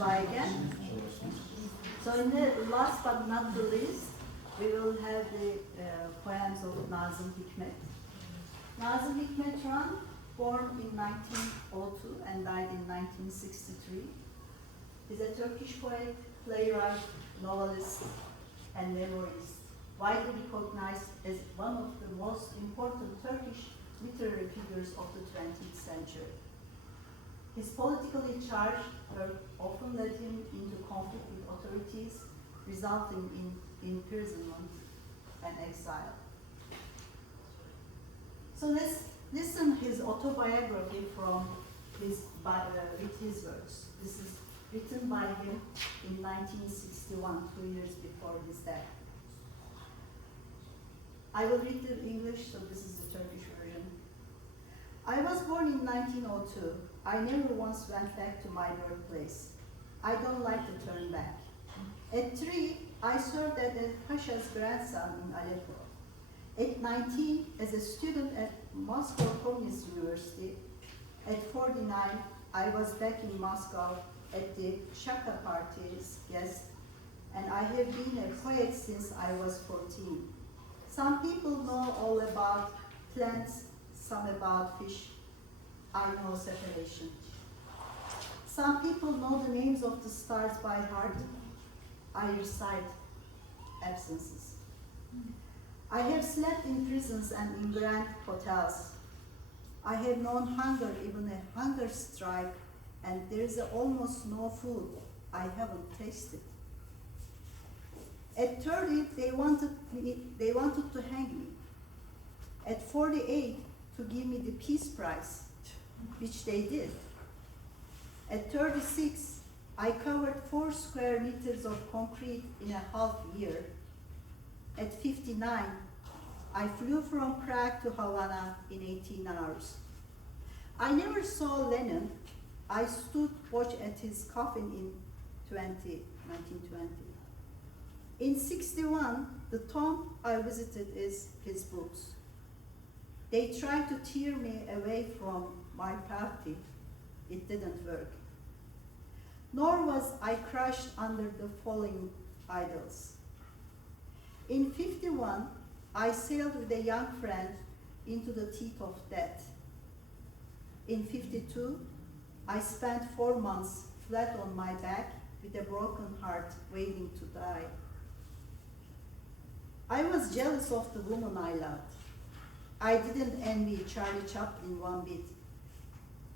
Merhaba again. So in the last but not the least, we will have the poems of Nazim Hikmet. Nazim Hikmet born in 1902 and died in 1963, is a Turkish poet, playwright, novelist, and memoirist, widely recognized as one of the most important Turkish literary figures of the 20th century. His politically charged work often led him into conflict with authorities, resulting in imprisonment and exile. So let's listen his autobiography from with his words. This is written by him in 1961, 2 years before his death. I will read the English, so this is the Turkish version. I was born in 1902. I never once went back to my birthplace. I don't like to turn back. At 3, I served as a Pasha's grandson in Aleppo. At 19, as a student at Moscow Communist University. At 49, I was back in Moscow at the Shaka party's guest, and I have been a poet since I was 14. Some people know all about plants, some about fish. I know separation. Some people know the names of the stars by heart. I recite absences. I have slept in prisons and in grand hotels. I have known hunger, even a hunger strike, and there is almost no food I haven't tasted. At 30, they wanted to hang me. At 48, to give me the Peace Prize, which they did. At 36, I covered 4 square meters of concrete in a half year. At 59, I flew from Prague to Havana in 18 hours. I never saw Lenin. I stood watch at his coffin in 1920. In 61, the tomb I visited is his books. They tried to tear me away from my party. It didn't work. Nor was I crushed under the falling idols. In 51, I sailed with a young friend into the teeth of death. In 52, I spent 4 months flat on my back with a broken heart waiting to die. I was jealous of the woman I loved. I didn't envy Charlie Chaplin one bit.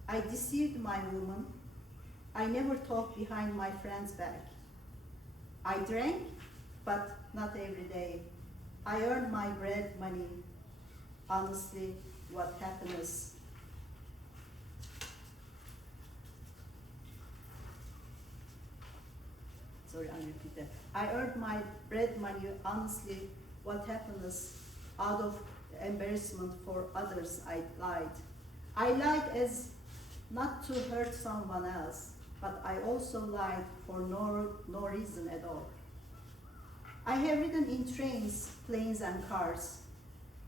I deceived my woman. I never talked behind my friend's back. I drank, but not every day. I earned my bread money. Honestly, what happiness. Sorry, I'll repeat that. I earned my bread money. Honestly, what happiness. Out of embarrassment for others, I lied. I lied as not to hurt someone else, but I also lied for no reason at all. I have ridden in trains, planes, and cars.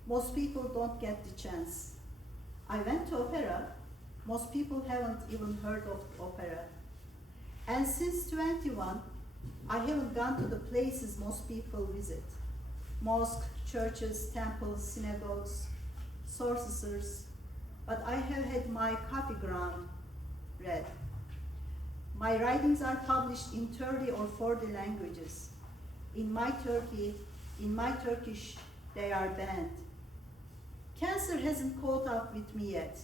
Most people don't get the chance. I went to opera. Most people haven't even heard of opera. And since 21, I haven't gone to the places most people visit. Mosques, churches, temples, synagogues, sorcerers, but I have had my coffee ground read. My writings are published in 30 or 40 languages. In my Turkish, they are banned. Cancer hasn't caught up with me yet,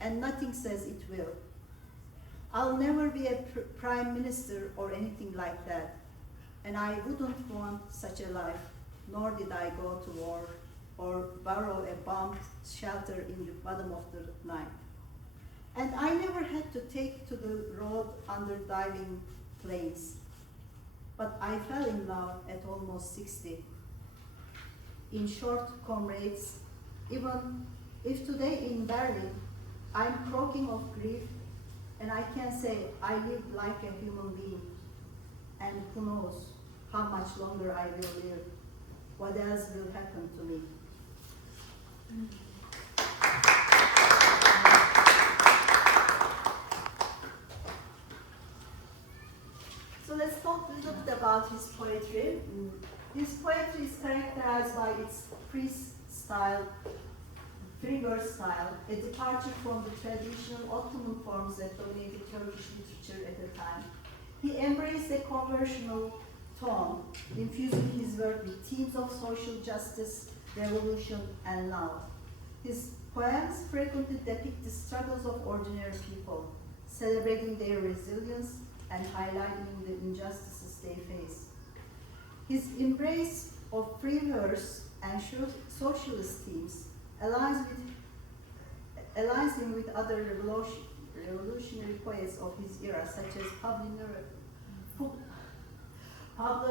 and nothing says it will. I'll never be a prime minister or anything like that, and I wouldn't want such a life, nor did I go to war or borrow a bombed shelter in the bottom of the night. And I never had to take to the road under diving planes. But I fell in love at almost 60. In short, comrades, even if today in Berlin I'm croaking of grief, and I can say I lived like a human being, and who knows how much longer I will live, what else will happen to me. his poetry. His poetry is characterized by its free style, free verse style, a departure from the traditional Ottoman forms that dominated Turkish literature at the time. He embraced a conversational tone, infusing his work with themes of social justice, revolution, and love. His poems frequently depict the struggles of ordinary people, celebrating their resilience and highlighting the injustices they face. His embrace of free verse and socialist themes aligns him with other revolutionary poets of his era, such as Pablo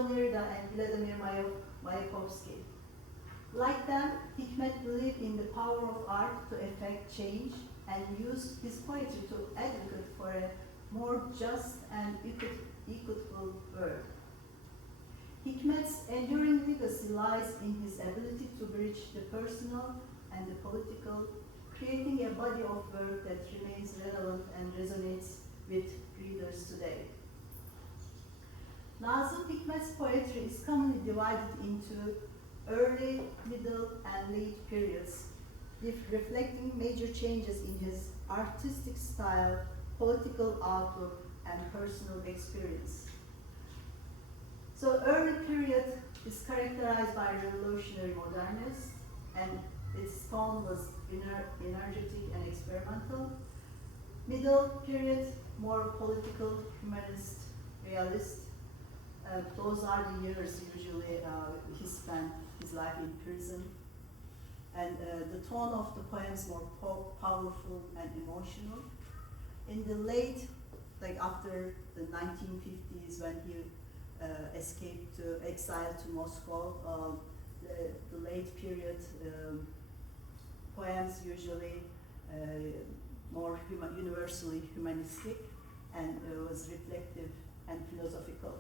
Neruda and Vladimir Mayakovsky. Like them, Hikmet believed in the power of art to effect change and used his poetry to advocate for a more just and equitable world. Hikmet's enduring legacy lies in his ability to bridge the personal and the political, creating a body of work that remains relevant and resonates with readers today. Nazim Hikmet's poetry is commonly divided into early, middle, and late periods, reflecting major changes in his artistic style, political outlook, and personal experience. So early period is characterized by revolutionary modernism, and its tone was energetic and experimental. Middle period, more political, humanist, realist. Those are the years usually he spent his life in prison. And the tone of the poems more powerful and emotional. In the late, like after the 1950s, when he escaped to exile to Moscow, the late period poems usually more universally humanistic and was reflective and philosophical.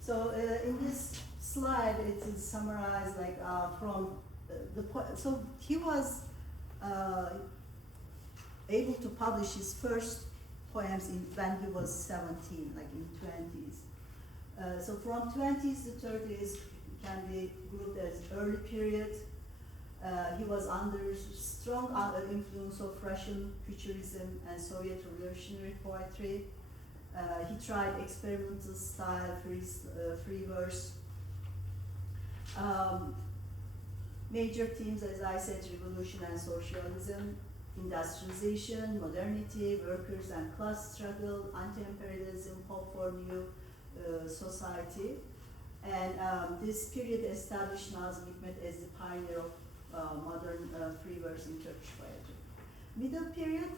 So in this slide, it is summarized like from so he was able to publish his first poems when he was 17, like in 20s. So from 20s to 30s can be grouped as early period. He was under strong influence of Russian futurism and Soviet revolutionary poetry. He tried experimental style, free verse. Major themes, as I said, revolution and socialism, industrialization, modernity, workers and class struggle, anti-imperialism, hope for new society. And this period established Nazim Hikmet as the pioneer of modern free verse in Turkish poetry. Middle period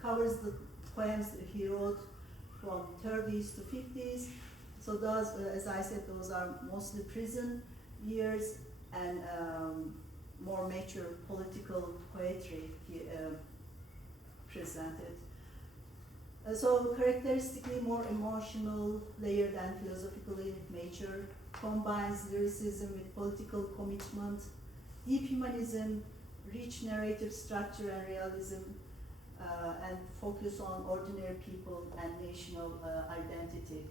covers the poems he wrote from 30s to 50s. So those, as I said, those are mostly prison years and more mature political poetry he presented. So characteristically more emotional, layered and philosophically mature, combines lyricism with political commitment, deep humanism, rich narrative structure and realism, and focus on ordinary people and national identity.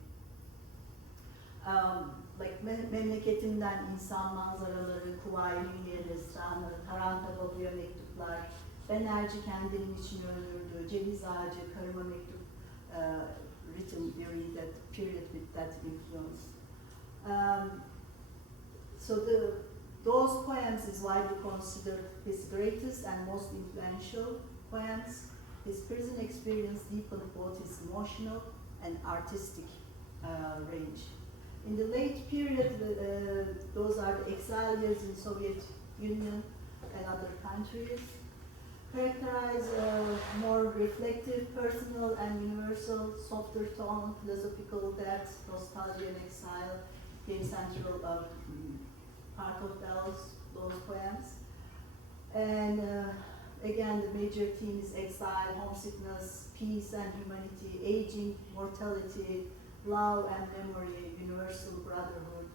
Like memleketinden insan manzaraları, Kuvayi Milliye destanı, Taranta Baba'ya mektuplar, Benerci kendinin için öldürdü, Ceviz Ağacı, Karıma mektup, written during that period with that influence. So those poems is widely considered his greatest and most influential poems. His prison experience deepened both his emotional and artistic range. In the late period, those are the exile years in Soviet Union and other countries, characterize more reflective, personal and universal, softer tone, philosophical depth, nostalgia and exile became central part of those poems. And again, the major theme is exile, homesickness, peace and humanity, aging, mortality, love and memory, universal brotherhood,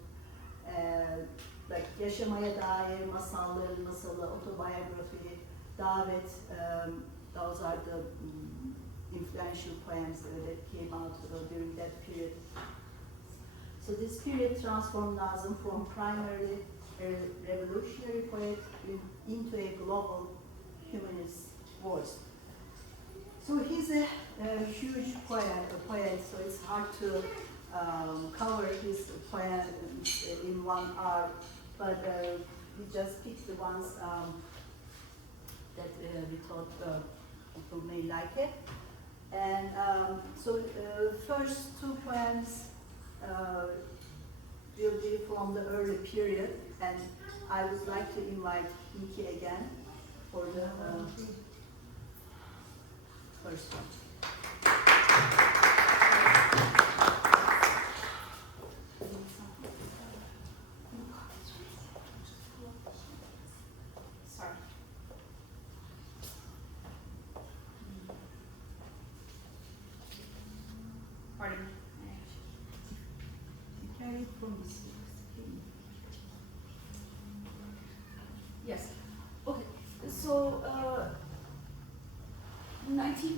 like yaşamaya dair masalların masalı, autobiography, davet, those are the influential poems that came out during that period. So this period transformed Nazim from primarily a revolutionary poet into a global humanist voice. So he's a huge poet, so it's hard to cover his poems in 1 hour, but we just picked the ones that we thought people may like it. And so first 2 poems will be from the early period, and I would like to invite Niki again for the first one. Sorry. Pardon me. Carry from the Yes. Okay. So,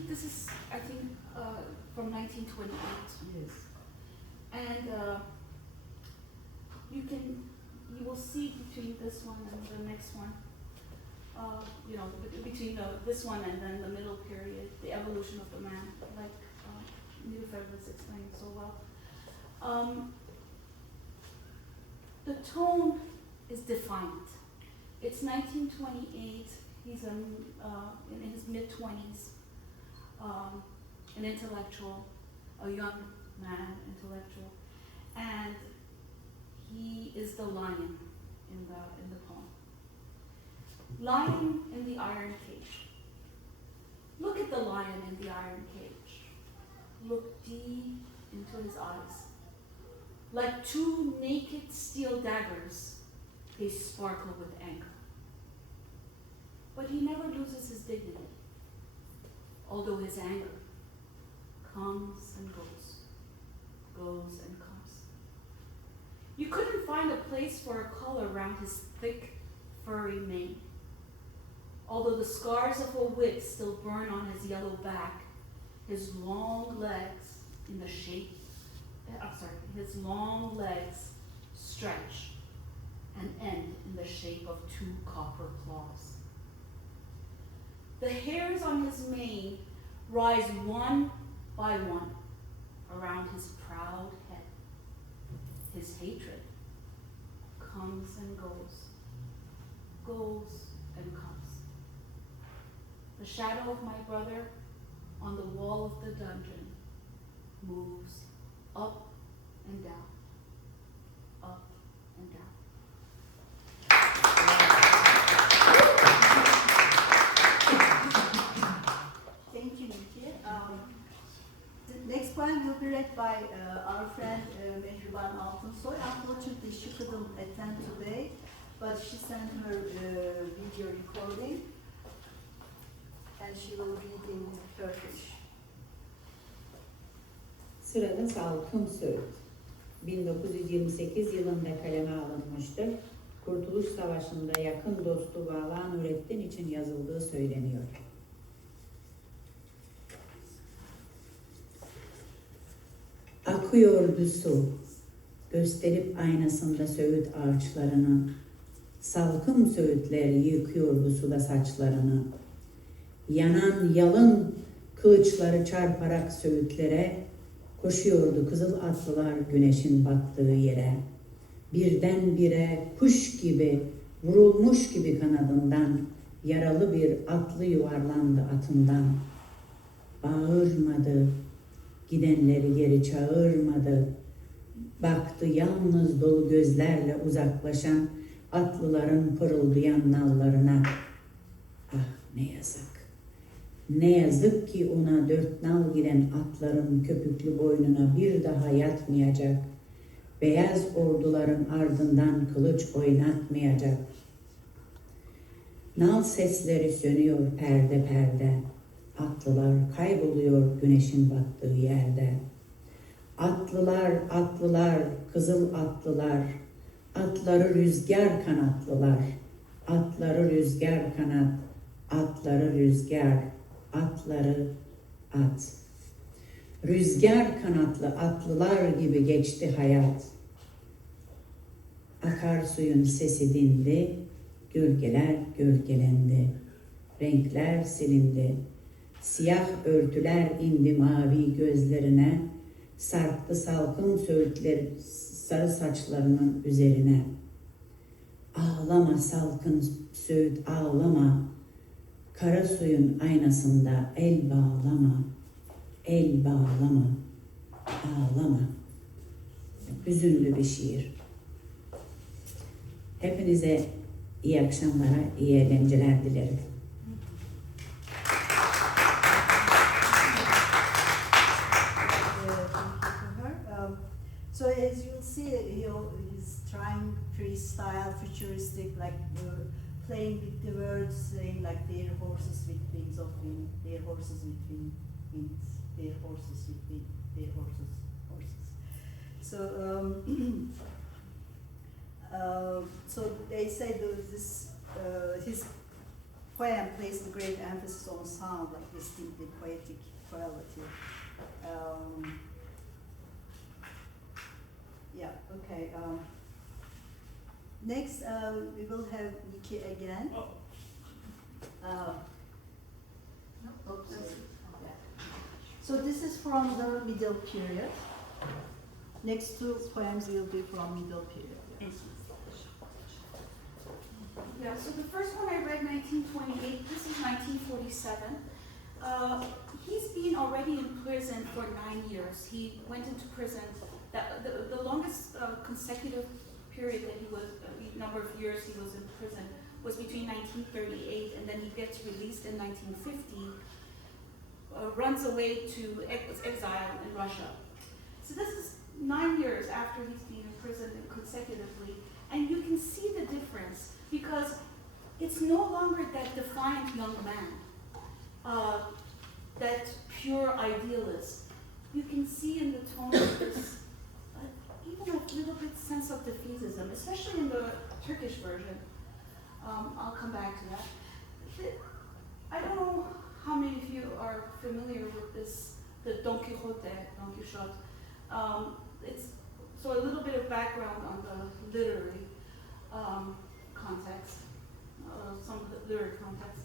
this is, I think, from 1928. Yes. And you will see between this one and the next one, between this one and then the middle period, the evolution of the man, like Nilüfer was explaining so well. The tone is defined. It's 1928. He's in his mid-20s, an intellectual, a young man, intellectual, and he is the lion in the poem. Lion in the iron cage. Look at the lion in the iron cage. Look deep into his eyes. Like 2 naked steel daggers, they sparkle with anger. But he never loses his dignity, although his anger comes and goes and comes. You couldn't find a place for a collar around his thick, furry mane. Although the scars of a whip still burn on his yellow back, his long legs his long legs stretch and end in the shape of 2 copper claws. The hairs on his mane rise one by one around his proud head. His hatred comes and goes and comes. The shadow of my brother on the wall of the dungeon moves up and down, up and down. Thank you, Niki. The next poem will be read by our friend Mehriban Altınsoy. Unfortunately, she couldn't attend today, but she sent her video recording, and she will read in Turkish. Sırada Salkım Söğüt. 1928 yılında kaleme alınmıştır. Kurtuluş Savaşı'nda yakın dostu Bağla Nurettin için yazıldığı söyleniyor. Akıyordu su, gösterip aynasında söğüt ağaçlarını. Salkım söğütler yıkıyordu suda saçlarını. Yanan yalın kılıçları çarparak söğütlere, koşuyordu kızıl atlılar güneşin battığı yere. Birdenbire kuş gibi, vurulmuş gibi kanadından, yaralı bir atlı yuvarlandı atından. Bağırmadı, gidenleri geri çağırmadı. Baktı yalnız dolu gözlerle uzaklaşan atlıların pırıldayan nallarına. Ah ne yazık. Ne yazık ki ona 4 nal giden atların köpüklü boynuna bir daha yatmayacak. Beyaz orduların ardından kılıç oynatmayacak. Nal sesleri sönüyor perde perde. Atlılar kayboluyor güneşin battığı yerde. Atlılar, atlılar, kızıl atlılar. Atları rüzgar kanatlılar. Atları rüzgar kanat. Atları rüzgar. Atları at. Rüzgar kanatlı atlılar gibi geçti hayat. Akarsuyun sesi dindi, gölgeler gölgelendi. Renkler silindi, siyah örtüler indi mavi gözlerine, sarktı salkım söğütleri sarı saçlarının üzerine. Ağlama salkın söğüt ağlama, kara suyun aynasında el bağlama, el bağlama, ağlama. Hüzünlü bir şiir. Hepinize iyi akşamlara, iyi eğlenceler dilerim. So as you'll see, he's trying freestyle, futuristic, like playing with the words, saying like their horses with wings of wind, their horses with wings, their horses with wind, their horses. So so they say his poem places a great emphasis on sound, like distinctly poetic quality. Yeah, okay. Next, we will have Nikki again. Oops. So this is from the middle period. Next two poems will be from middle period. Yeah, so the first one I read, 1928, this is 1947. He's been already in prison for 9 years. He went into prison, the longest consecutive period that he was, number of years he was in prison was between 1938 and then he gets released in 1950, runs away to exile in Russia. So this is 9 years after he's been in prison consecutively, and you can see the difference because it's no longer that defiant young man, that pure idealist. You can see in the tone of this, even a little bit sense of defeatism, especially in the Turkish version. I'll come back to that. I don't know how many of you are familiar with this, the Don Quixote. It's so a little bit of background on the literary context, some of the literary context.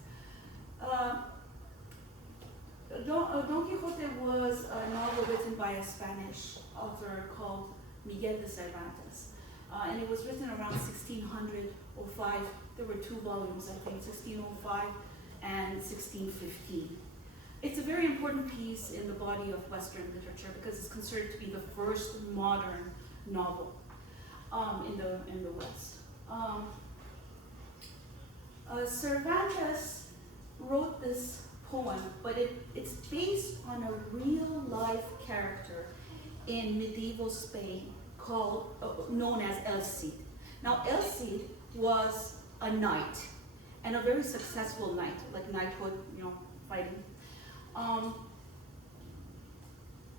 Don Quixote was a novel written by a Spanish author called Miguel de Cervantes, and it was written around 1605. There were 2 volumes, I think, 1605 and 1615. It's a very important piece in the body of Western literature because it's considered to be the first modern novel in the West. Cervantes wrote this poem, but it's based on a real life character in medieval Spain known as El Cid. Now, El Cid was a knight, and a very successful knight, like knighthood, fighting.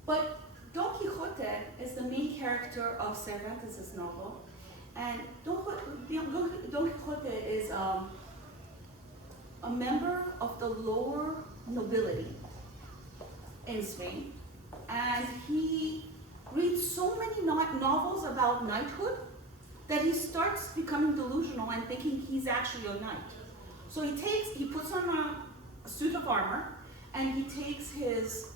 But Don Quixote is the main character of Cervantes' novel, and Don Quixote is a member of the lower nobility in Spain, and he reads so many novels about knighthood that he starts becoming delusional and thinking he's actually a knight. So he puts on a suit of armor, and he takes his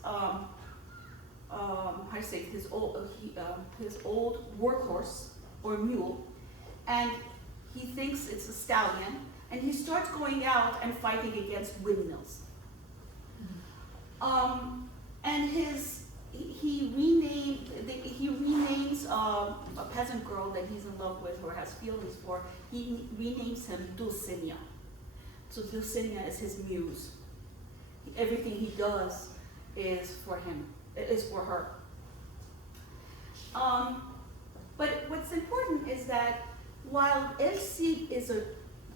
his old workhorse or mule, and he thinks it's a stallion, and he starts going out and fighting against windmills. And he renames a peasant girl that he's in love with or has feelings for. He renames him Dulcinea. So Dulcinea is his muse. Everything he does is for her. But what's important is that while El Cid is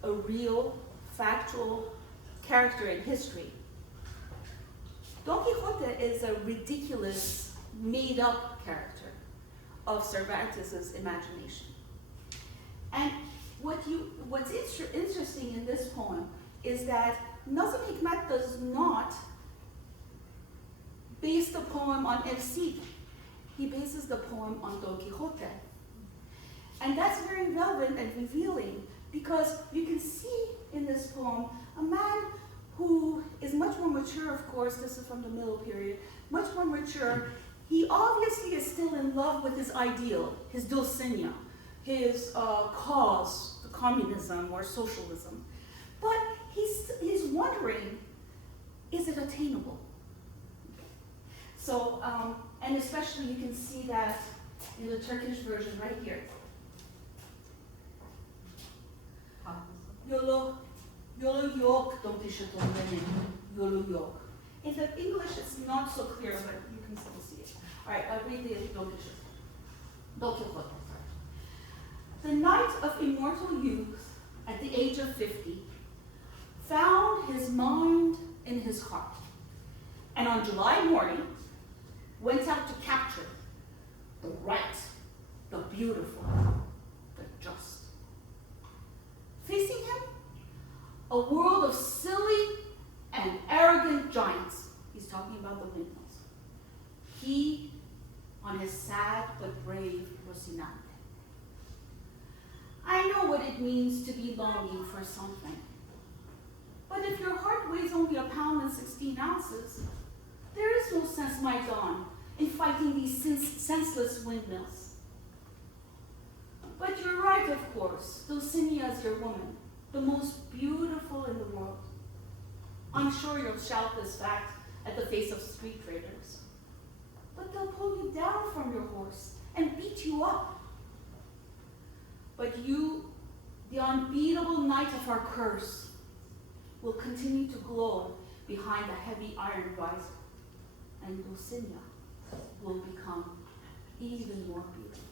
a real, factual character in history, Don Quixote is a ridiculous, made-up character of Cervantes' imagination. And what's interesting in this poem is that Nazim Hikmet does not based the poem on El Cid. He bases the poem on Don Quixote. And that's very relevant and revealing because you can see in this poem a man who is much more mature, of course, this is from the middle period, much more mature. He obviously is still in love with his ideal, his Dulcinea, his cause, communism or socialism. But he's wondering, is it attainable? So, and especially you can see that in the Turkish version right here. Yolu yok, don't yolu yok. In the English, it's not so clear, but you can still see it. All right, I'll read the Don Quixote. The knight of immortal youth, at the age of 50, found his mind in his heart, and on July morning, went out to capture the right, the beautiful, the just. Facing him, a world of silly and arrogant giants. He's talking about the windmills. He, on his sad but brave Rocinante. I know what it means to be longing for something. But if your heart weighs only 1 pound and 16 ounces, there is no sense, my Don, in fighting these senseless windmills. But you're right, of course. Dulcinea is your woman, the most beautiful in the world. I'm sure you'll shout this fact at the face of street traders. But they'll pull you down from your horse and beat you up. But you, the unbeatable knight of our curse, will continue to glow behind the heavy iron visor, and Dulcinea will become even more beautiful.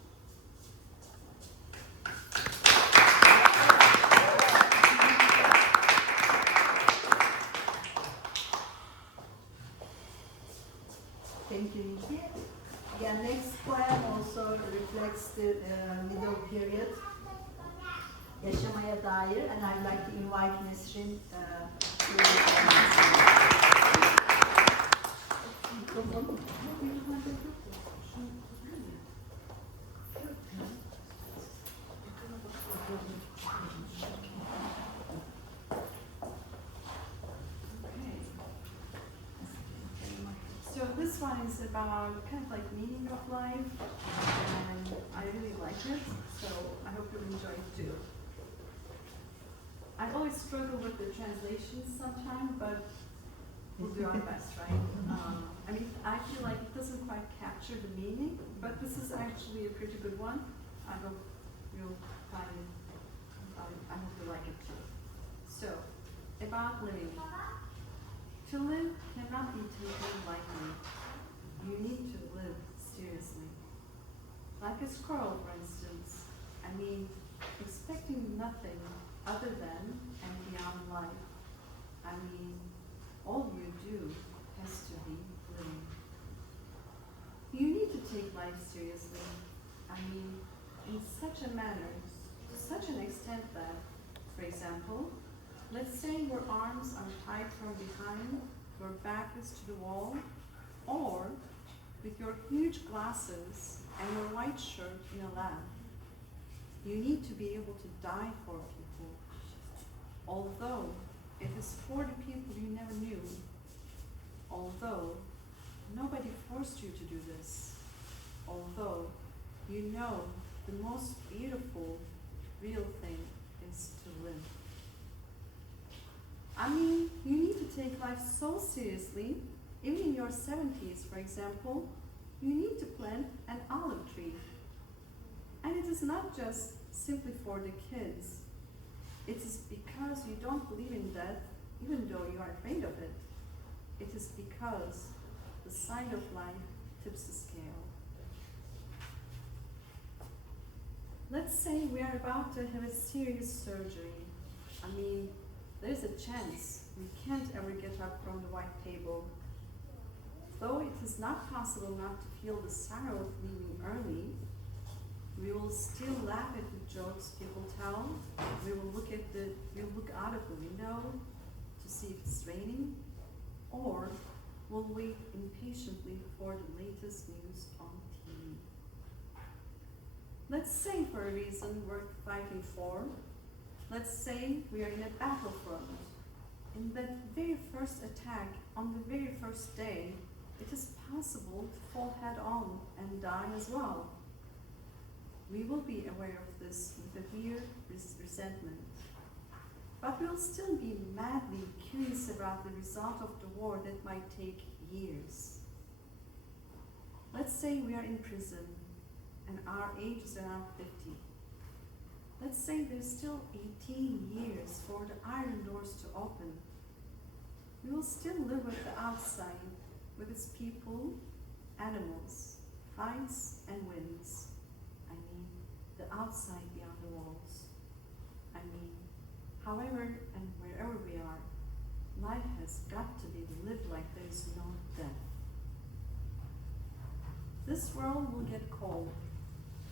Thank you, Nikki. Yeah, next poem also reflects the middle period, yaşamaya dair, and I'd like to invite Nesrin So this one is about kind of like meaning of life, and I really like it, so I hope you'll enjoy it too. I always struggle with the translations sometimes, but we'll do our best, right? I mean, I feel like it doesn't quite capture the meaning, but this is actually a pretty good one. I hope you'll find it, I hope you like it too. So, about living. To live cannot be taken lightly. You need to live seriously. Like a squirrel, for instance. I mean, expecting nothing other than and beyond life. I mean, all you do has to be living. You need to take life seriously. I mean, in such a manner, to such an extent that, for example, let's say your arms are tied from behind, your back is to the wall, or with your huge glasses and your white shirt in a lab. You need to be able to die for people, although it is for the people you never knew, although nobody forced you to do this, although you know the most beautiful, real thing is to live. I mean, you need to take life so seriously, even in your 70s, for example, you need to plant an olive tree. And it is not just simply for the kids. It is because you don't believe in death, even though you are afraid of it. It is because the sign of life tips the scale. Let's say we are about to have a serious surgery. I mean, there's a chance we can't ever get up from the white table. Though it is not possible not to feel the sorrow of leaving early, we will still laugh at the jokes people tell. We will look out of the window to see if it's raining, or will wait impatiently for the latest news on TV. Let's say for a reason worth fighting for, let's say we are in a battlefront. In that very first attack, on the very first day, it is possible to fall head on and die as well. We will be aware of this with a weird resentment. But we'll still be madly curious about the result of the war that might take years. Let's say we are in prison and our age is around 50. Let's say there's still 18 years for the iron doors to open. We will still live with the outside, with its people, animals, heights and winds. I mean, the outside beyond the walls. I mean, however and wherever we are, life has got to be lived like there is no death. This world will get cold,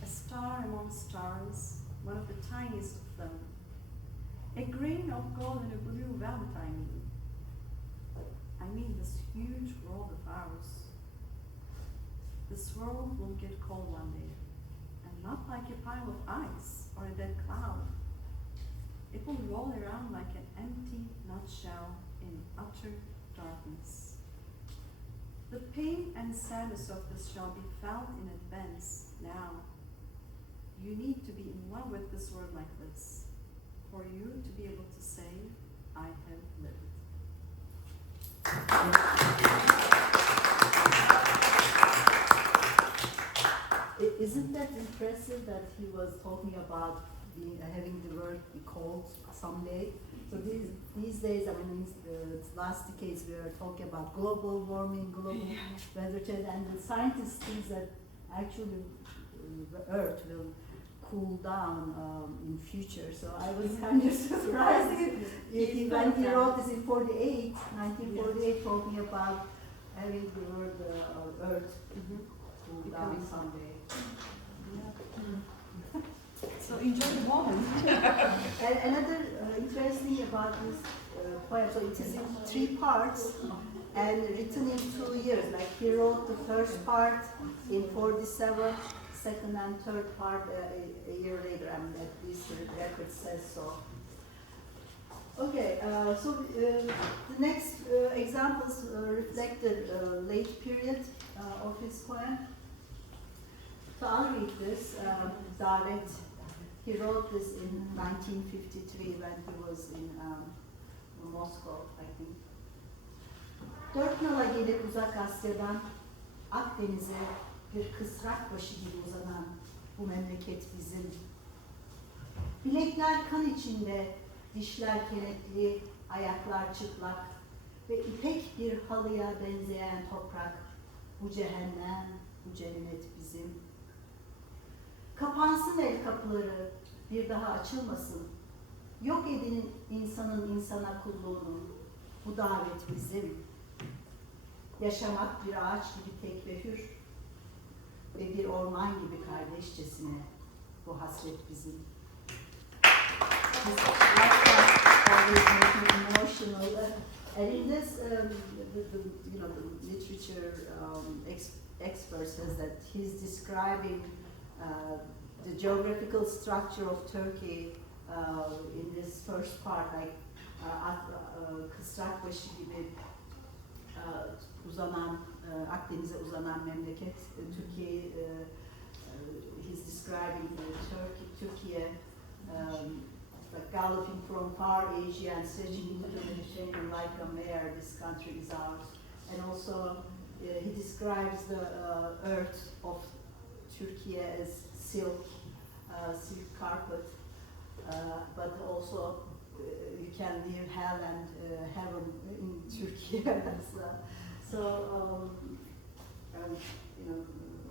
a star among stars, one of the tiniest of them, a grain of gold in a blue velvet, I mean this huge world of ours. This world will get cold one day, and not like a pile of ice or a dead cloud. It will roll around like an empty nutshell in utter darkness. The pain and sadness of this shall be felt in advance now. You need to be in love with this world like this, for you to be able to say, I have lived. Isn't that impressive that he was talking about having the world be cold someday? So these days, I mean, the last decades, we are talking about global warming, global weather change, and the scientists think that actually the Earth will cool down in future. So I was kind of surprised when he wrote this in 1948, talking about having the world, Earth cool down someday. So enjoy the moment. And another interesting about this poem, so it is in 3 parts and written in 2 years. Like he wrote the first part in 47, second and third part a year later, and at least the record says so. Okay, so the next examples reflect the late period of his poem. So I'll read this. Davet. He wrote this in 1953 when he was in Moscow, I think. Dört nala gelip uzak Asya'dan Akdeniz'e bir kısrak başı gibi uzanan bu memleket bizim. Bilekler kan içinde, dişler kenetli, ayaklar çıplak ve ipek bir halıya benzeyen toprak. Bu cehennem, bu cennet bizim. Kapansın el kapıları, bir daha açılmasın. Yok edin insanın insana kulluğunu, bu davet bizim. Yaşamak bir ağaç gibi tek ve hür ve bir orman gibi kardeşçesine, bu hasret bizim. This always makes me emotional. And in this, the literature expert says that he's describing the geographical structure of Turkey in this first part, like kısrakbaşı gibi uzanan, Akdeniz'e uzanan memleket, Türkiye. He's describing Turkey, like galloping from far Asia and surging into the Mediterranean like a mare. This country is ours. And also, he describes the earth of Turkey as silk carpet, but also you can live hell and heaven in Turkey.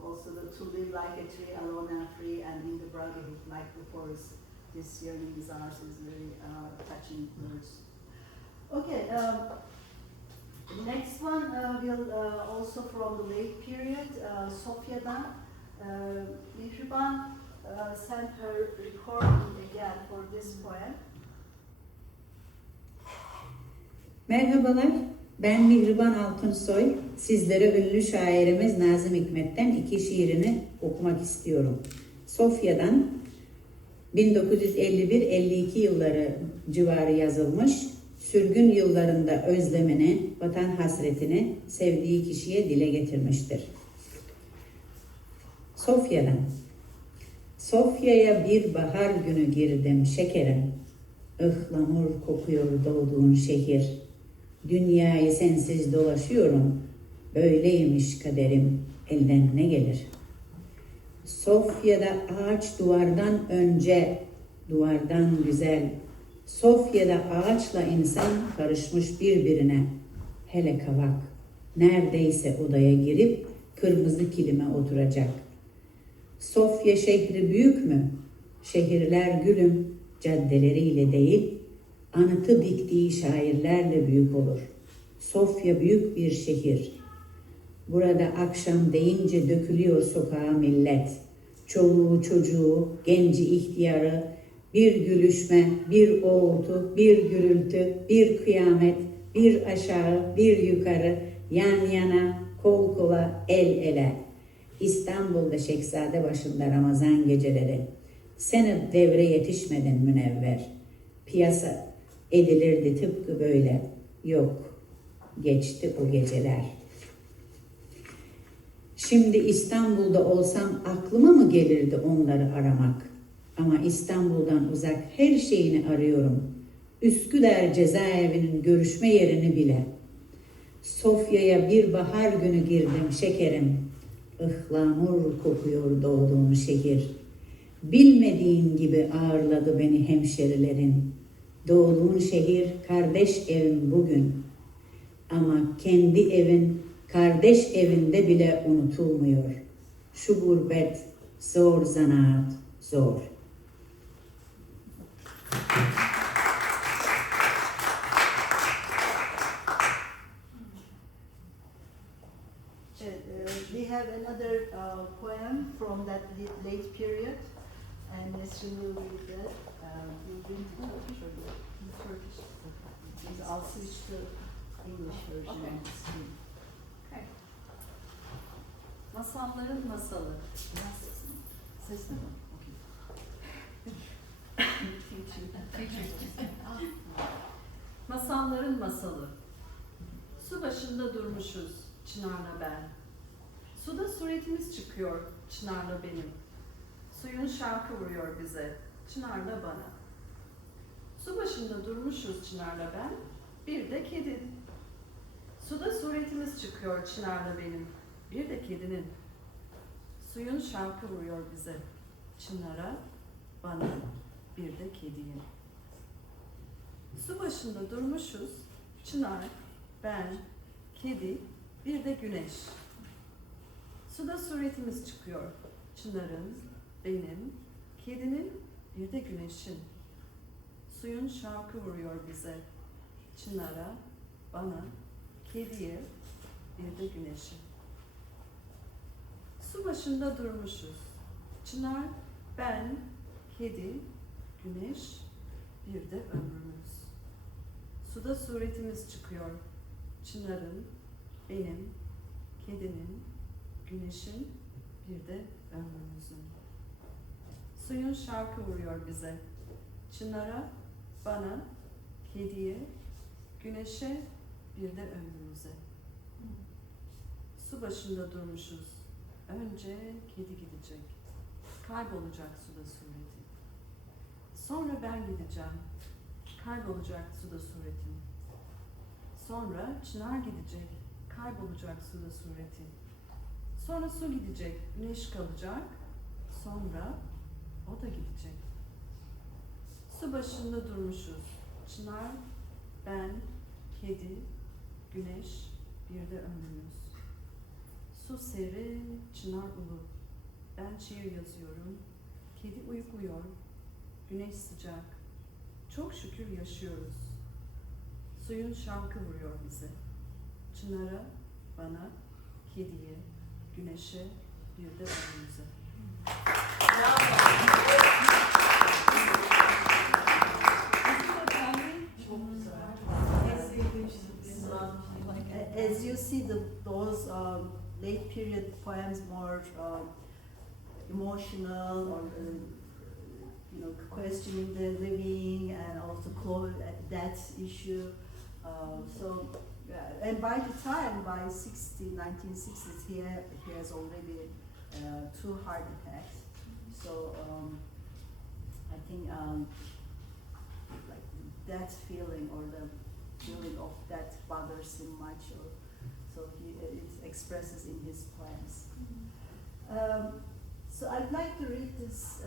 Also to live like a tree, alone and free, and in the brotherhood, like the forest. This yearning is ours is very touching words. Okay, next one will also from the late period, Sofya'dan. Mihriban sent her recording again for this poem. Merhabalar, Ben Mihriban Altınsoy, sizlere ünlü şairimiz Nazim Hikmet'ten 2 şiirini okumak istiyorum. Sofya'dan 1951-52 yılları civarı yazılmış, sürgün yıllarında özlemini, vatan hasretini sevdiği kişiye dile getirmiştir. Sofya'dan. Sofya'ya bir bahar günü girdim şekerim, ıhlamur kokuyor doğduğun şehir. Dünyayı sensiz dolaşıyorum, böyleymiş kaderim, elden ne gelir? Sofya'da ağaç duvardan önce, duvardan güzel. Sofya'da ağaçla insan karışmış birbirine. Hele kavak, neredeyse odaya girip kırmızı kilime oturacak. Sofya şehri büyük mü? Şehirler gülüm, caddeleriyle değil, anıtı diktiği şairlerle büyük olur. Sofya büyük bir şehir. Burada akşam deyince dökülüyor sokağa millet. Çoluğu çocuğu, genci ihtiyarı, bir gülüşme, bir uğultu, bir gürültü, bir kıyamet, bir aşağı, bir yukarı, yan yana, kol kola, el ele. İstanbul'da Şehzade başında Ramazan geceleri. Sen devre yetişmedin münevver. Piyasa edilirdi tıpkı böyle. Yok, geçti o geceler. Şimdi İstanbul'da olsam aklıma mı gelirdi onları aramak? Ama İstanbul'dan uzak her şeyini arıyorum. Üsküdar cezaevinin görüşme yerini bile. Sofya'ya bir bahar günü girdim şekerim. Ihlamur kokuyor doğduğun şehir. Bilmediğin gibi ağırladı beni hemşerilerin. Doğduğun şehir kardeş evim bugün. Ama kendi evin kardeş evinde bile unutulmuyor. Şu gurbet zor zanaat, zor. We have another poem from that late period, and Nesrin will read that. You'll bring the Turkish or the Turkish? I'll switch to English version. Okay. Okay. Masalların masalı. Sesli mi? Masalların masalı. Su başında durmuşuz Çınar'la ben. Suda suretimiz çıkıyor Çınar'la benim. Suyun şarkı vuruyor bize Çınar'la bana. Su başında durmuşuz Çınar'la ben. Bir de kedi. Suda suretimiz çıkıyor Çınar'la benim. Bir de kedinin. Suyun şarkı vuruyor bize Çınar'a, bana, bir de kediye. Su başında durmuşuz Çınar, ben, kedi, bir de güneş. Suda suretimiz çıkıyor Çınar'ın, benim, kedinin, bir de güneşin. Suyun şarkı vuruyor bize Çınar'a, bana, kediye, bir de güneşe. Su başında durmuşuz. Çınar, ben, kedi, güneş, bir de ömrümüz. Suda suretimiz çıkıyor. Çınar'ın, benim, kedinin, güneşin, bir de ömrümüzün. Suyun şarkı vuruyor bize. Çınar'a, bana, kediye, güneşe, bir de ömrümüze. Su başında durmuşuz. Önce kedi gidecek. Kaybolacak suda sureti. Sonra ben gideceğim. Kaybolacak suda suretim. Sonra Çınar gidecek. Kaybolacak suda sureti. Sonra su gidecek. Güneş kalacak. Sonra o da gidecek. Su başında durmuşuz. Çınar, ben, kedi, güneş, bir de ömrümüz. Su serin, çınar ulu. Ben şiir yazıyorum. Kedi uyukluyor. Güneş sıcak. Çok şükür yaşıyoruz. Suyun şarkı vuruyor bize. Çınara, bana, kediye, güneşe, bir de önümüze. Çok güzel. En sevdiğim çizim. see those late period poems more emotional or questioning the living and also death issue. And by the time, by 1960s, he has already 2 heart attacks. So I think like that feeling or the feeling of that bothers him much, so it expresses in his poems. So I'd like to read this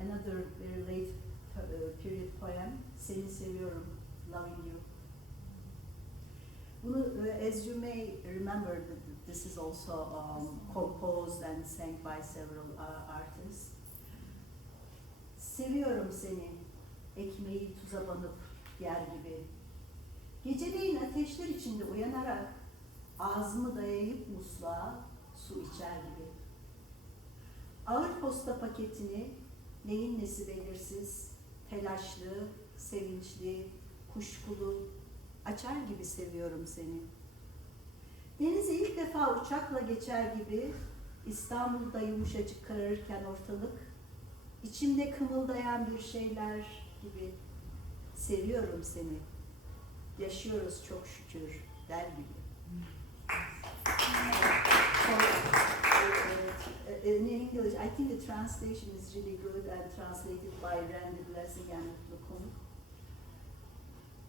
another very late period poem, Seni Seviyorum, Loving You. As you may remember, this is also composed and sang by several artists. Seviyorum seni, ekmeği tuza banıp yer gibi. Geceleyin ateşler içinde uyanarak ağzımı dayayıp musluğa su içer gibi. Ağır posta paketini neyin nesi belirsiz, telaşlı, sevinçli, kuşkulu, açar gibi seviyorum seni. Denize ilk defa uçakla geçer gibi, İstanbul'da yumuşacık kararırken ortalık, içimde kımıldayan bir şeyler gibi seviyorum seni. Yaşıyoruz çok şükür der gibi. In English, I think the translation is really good and translated by Randy Blessing and Lukun.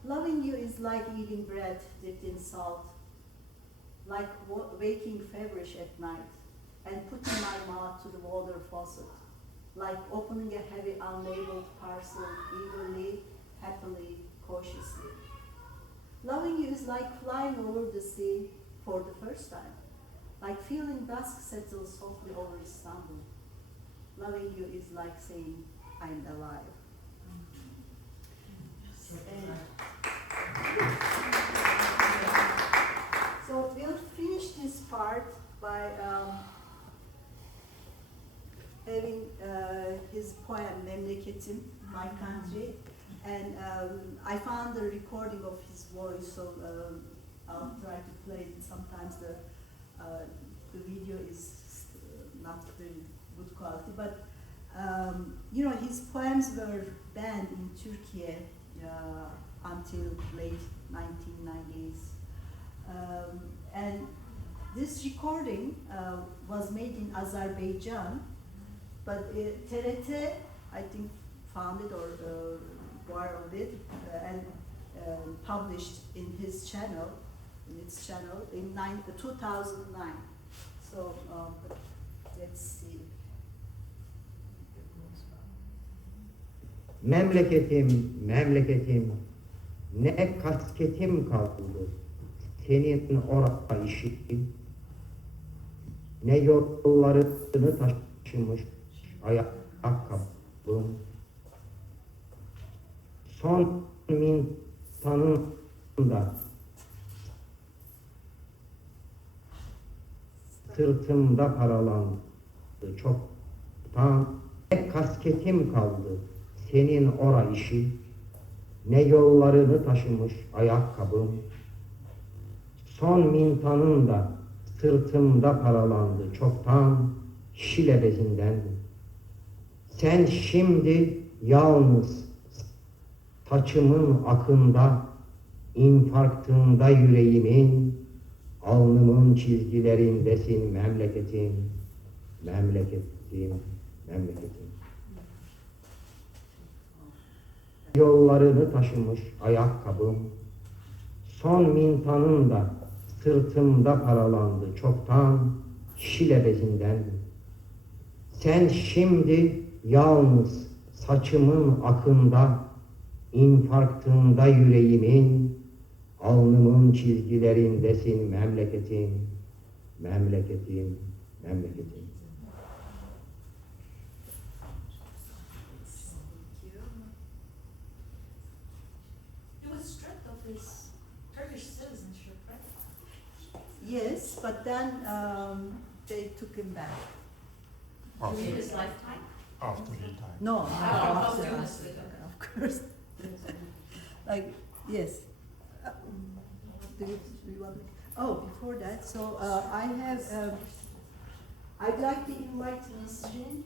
Loving you is like eating bread dipped in salt, like waking feverish at night and putting my mouth to the water faucet, like opening a heavy unlabeled parcel eagerly, happily, cautiously. Loving you is like flying over the sea for the first time, like feeling dusk settle softly over Istanbul. Loving you is like saying, I'm alive. So we'll finish this part by having his poem, Memleketim, My Country. And I found the recording of his voice, so I'll try to play it. Sometimes the video is not very good quality, but his poems were banned in Turkey until late 1990s. And this recording was made in Azerbaijan, but TRT, I think, found it or borrowed it and published in its channel in 2009. So let's see. Memleketim, memleketim, ne kasketim kaldı, senin orada işin, ne yollarını taşımış ayakkabım, son mintanında sırtımda paralandı çoktan, ne kasketim kaldı, senin ora işi, ne yollarını taşımış ayakkabım, son mintanın da sırtımda paralandı çoktan şile bezinden. Sen şimdi yalnız saçımın akında, infarktında yüreğimin, alnımın çizgilerindesin memleketim, memleketim, memleketim. Yollarını taşımış ayakkabım, son mintanın da sırtımda paralandı çoktan şile bezinden. Sen şimdi yalnız saçımın akında, infarktında yüreğimin, alnımın çizgilerindesin memleketim, memleketim, memleketim. His Turkish citizenship, right? Yes, but then they took him back. In his lifetime? After he died. No, after. of course. Like, yes. Do you want? Oh, before that, so I have, I'd like to invite Nazim